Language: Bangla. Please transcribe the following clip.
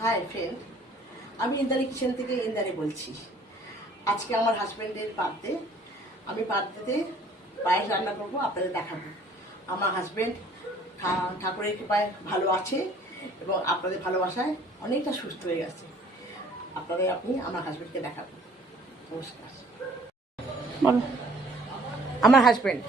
হাই ফ্রেন্ড, আমি ইন্দারি কিচেন থেকে ইন্দারি বলছি। আজকে আমার হাজব্যান্ডের বার্থডে। আমি বার্থডেতে পায়েস রান্না করবো, আপনাদের দেখাবো। আমার হাজব্যান্ড ঠাকুরের কৃপায় ভালো আছে এবং আপনাদের ভালোবাসায় অনেকটা সুস্থ হয়ে গেছে। আপনি আমার হাজব্যান্ডকে দেখাবো। নমস্কার। বলো। আমার হাজব্যান্ড